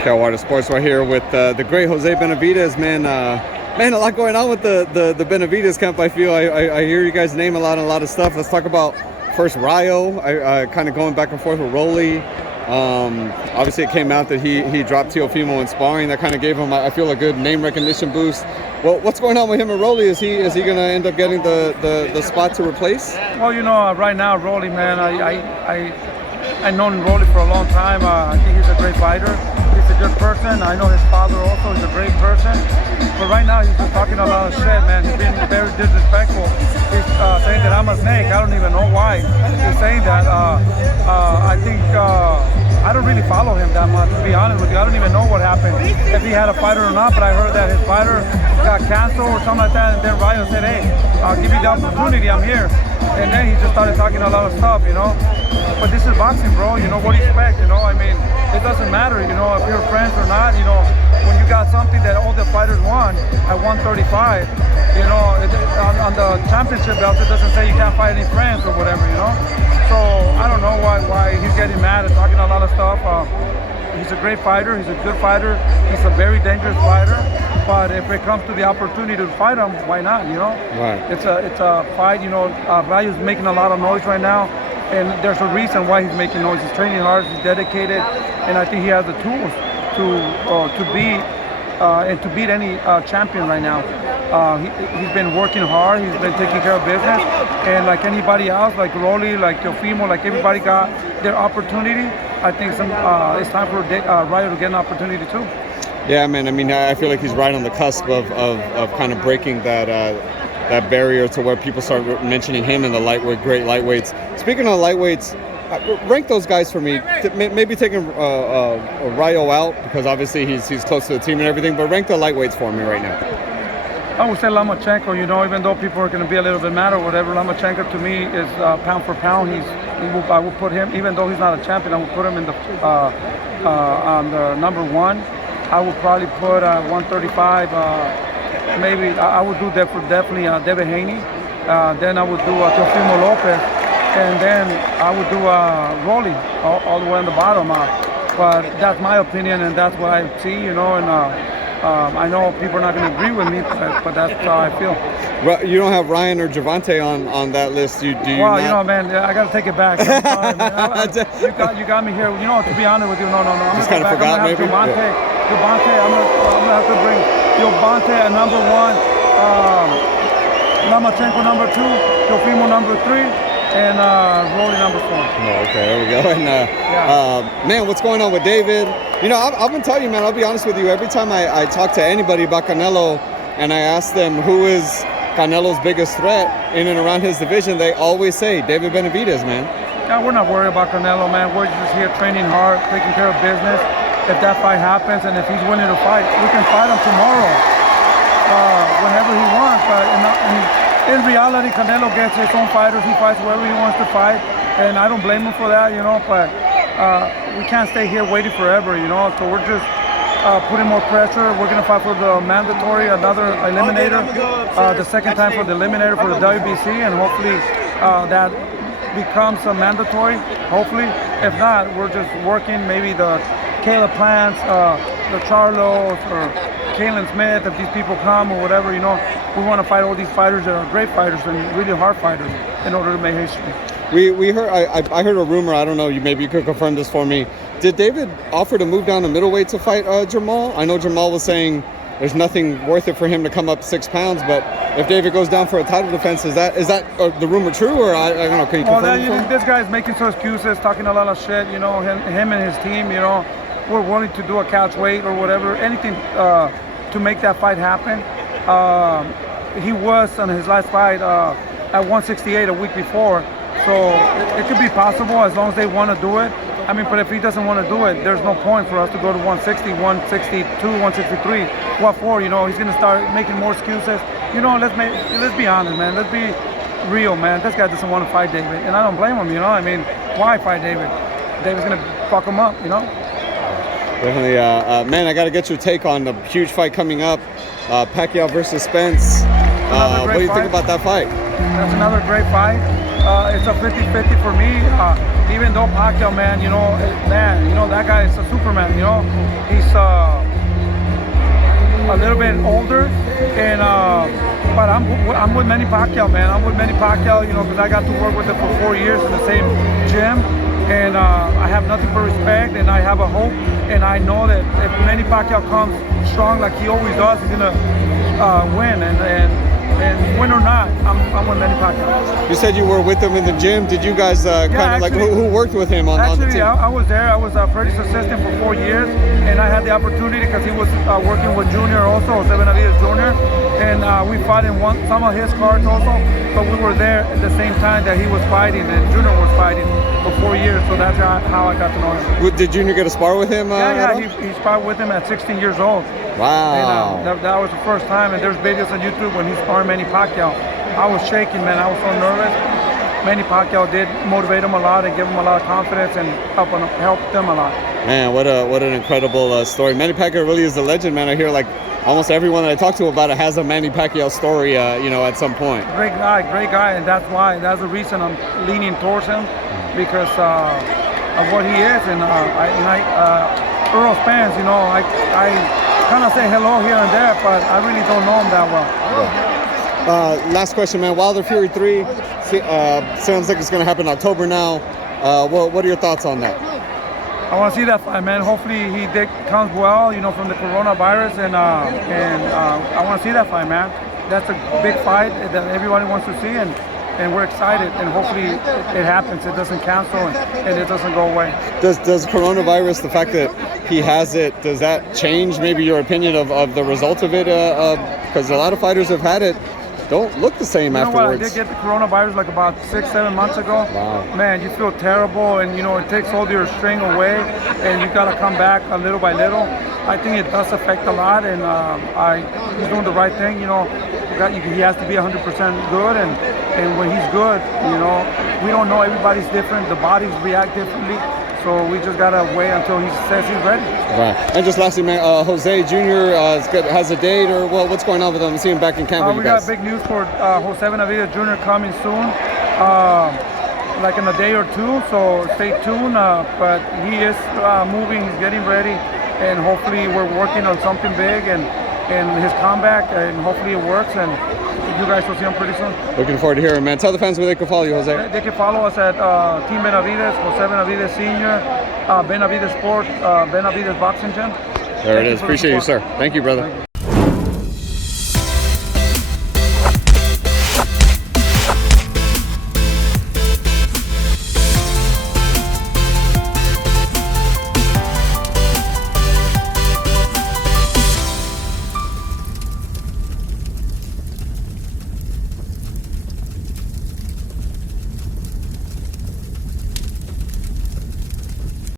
Pacquiao Art of Sports right here with the great Jose Benavidez, man. Man, a lot going on with the Benavidez camp. I feel I hear you guys name a lot of stuff. Let's talk about first Rayo. I kind of going back and forth with Rolly. Obviously, it came out that he dropped Teofimo in sparring. That kind of gave him, I feel, a good name recognition boost. Well, what's going on with him and Rolly? Is he going to end up getting the spot to replace? Well, you know, right now, Rolly, man, I've known Rolly for a long time. I think he's a great fighter. He's a good person. I know his father also is a great person. But right now, he's just talking a lot of shit, man. He's being very disrespectful. He's saying that I'm a snake. I don't even know why he's saying that. I think I don't really follow him that much, to be honest with you. I don't even know what happened, if he had a fighter or not. But I heard that his fighter got canceled or something like that. And then Rayo said, hey, I'll give you the opportunity. I'm here. And then he just started talking a lot of stuff, you know. But this is boxing, bro. You know, what do you expect? You know, I mean, it doesn't matter, you know, if you're friends or not. You know, when you got something that all the fighters won at 135, you know, on the championship belt, it doesn't say you can't fight any friends or whatever, you know. So I don't know why he's getting mad and talking a lot of stuff. He's a great fighter. He's a good fighter. He's a very dangerous fighter. But if it comes to the opportunity to fight him, why not? You know, right? It's a fight. You know, Rayo's making a lot of noise right now, and there's a reason why he's making noise. He's training hard. He's dedicated, and I think he has the tools to beat any champion right now. He's been working hard. He's been taking care of business, and like anybody else, like Rolly, like Teofimo, like everybody got their opportunity. I think it's time for Rayo to get an opportunity too. Yeah, man. I mean, I feel like he's right on the cusp of kind of breaking that barrier to where people start mentioning him and the great lightweights. Speaking of lightweights, rank those guys for me. Maybe taking Rayo out because obviously he's close to the team and everything. But rank the lightweights for me right now. I would say Lomachenko. You know, even though people are going to be a little bit mad or whatever, Lomachenko to me is pound for pound. I will put him, even though he's not a champion, I will put him in on the number one. I would probably put 135. Maybe I would do definitely David Haney. Then I would do Teofimo Lopez, and then I would do Rolly all the way on the bottom. But that's my opinion, and that's what I see. You know, and I know people are not going to agree with me, but that's how I feel. Well, you don't have Ryan or Gervonta on that list. Do you? Well, not? You know, man, I got to take it back. I'm sorry, man. You got me here. You know, to be honest with you, no. I'm just kind of forgot, maybe. Gervonta, I'm gonna have to bring Gervonta at number one, Lomachenko number two, Teofimo number three, and Rolly number four. Oh, okay, there we go. And man, what's going on with David? You know, I've been telling you, man. I'll be honest with you. Every time I talk to anybody about Canelo, and I ask them who is Canelo's biggest threat in and around his division, they always say David Benavidez, man. Yeah, we're not worried about Canelo, man. We're just here training hard, taking care of business. If that fight happens and if he's willing to fight, we can fight him tomorrow, whenever he wants. But in reality, Canelo gets his own fighters. He fights whoever he wants to fight, and I don't blame him for that, you know. But we can't stay here waiting forever, you know. So we're just putting more pressure. We're gonna fight for the mandatory, another eliminator, the second time for the eliminator for the WBC, and hopefully that becomes a mandatory. Hopefully, if not, we're just working maybe the Caleb Plants, the Charlos, or Kalen Smith, if these people come or whatever, you know, we want to fight all these fighters that are great fighters and really hard fighters in order to make history. We heard, I heard a rumor, I don't know, maybe you could confirm this for me. Did David offer to move down to middleweight to fight Jamal? I know Jamal was saying there's nothing worth it for him to come up 6 pounds, but if David goes down for a title defense, is that the rumor true, or I don't know, can you confirm it? This guy's making some excuses, talking a lot of shit, you know, him and his team, you know. We're willing to do a catch weight or whatever, anything to make that fight happen. He was on his last fight at 168 a week before, so it could be possible as long as they want to do it. I mean, but if he doesn't want to do it, there's no point for us to go to 160, 162, 163. What for? You know, he's gonna start making more excuses. You know, let's be honest, man. Let's be real, man. This guy doesn't want to fight David, and I don't blame him. You know, I mean, why fight David? David's gonna fuck him up. You know. Definitely, man, I got to get your take on the huge fight coming up, Pacquiao versus Spence. another What great do you fight. think about that fight? That's another great fight. It's a 50-50 for me. Even though Pacquiao, man, that guy is a Superman. He's a little bit older, and but I'm with Manny Pacquiao, man. I'm with Manny Pacquiao, because I got to work with him for 4 years in the same gym, and I have nothing but respect, and I have a hope, and I know that if Manny Pacquiao comes strong like he always does, he's gonna win, and win or not, I'm with Manny Pacquiao. You said you were with him in the gym. Did you guys kind of like who worked with him on the team? I was there. I was Freddie's assistant for 4 years, and I had the opportunity because he was working with Junior also, Jose Benavidez Jr. And we fought in some of his cards also, but we were there at the same time that he was fighting and Junior was fighting for 4 years. So that's how I got to know him. Did Junior get a spar with him? He sparred with him at 16 years old. Wow. And that was the first time, and there's videos on YouTube when he sparred Manny Pacquiao. I was shaking, man. I was so nervous. Manny Pacquiao did motivate him a lot and give him a lot of confidence and help them a lot. Man, what an incredible story. Manny Pacquiao really is a legend, man. I hear like almost everyone that I talk to about it has a Manny Pacquiao story, at some point. Great guy, and that's the reason I'm leaning towards him, because of what he is, and Earl Spence, I kind of say hello here and there, but I really don't know him that well. Last question, man. Wilder Fury 3 sounds like it's going to happen in October now. What are your thoughts on that? I want to see that fight, man. Hopefully he comes well, from the coronavirus, and I want to see that fight, man. That's a big fight that everybody wants to see, and we're excited, and hopefully it happens. It doesn't cancel, and it doesn't go away. Does coronavirus, the fact that he has it, does that change maybe your opinion of the result of it? Because a lot of fighters have had it, don't look the same afterwards. I did get the coronavirus like about 6-7 months ago. Wow. Man, you feel terrible, and it takes all your string away, and you gotta come back little by little. I think it does affect a lot, and he's doing the right thing. He has to be 100% good, and when he's good, we don't know. Everybody's different. The bodies react differently. So we just gotta wait until he says he's ready. Right. And just lastly, man, Jose Jr. Has a date, or what's going on with him? I see him back in camp. We got big news for Jose Benavidez Jr. coming soon, like in a day or two. So stay tuned. But he is moving. He's getting ready, and hopefully we're working on something big and his comeback, and hopefully it works. And you guys will see him pretty soon. Looking forward to hearing, man. Tell the fans where they can follow you, Jose. They can follow us at Team Benavidez, Jose Benavidez Sr., Benavidez Sport, Benavidez Boxing Gym. There it is. Appreciate you, sir. Thank you, brother. Thank you.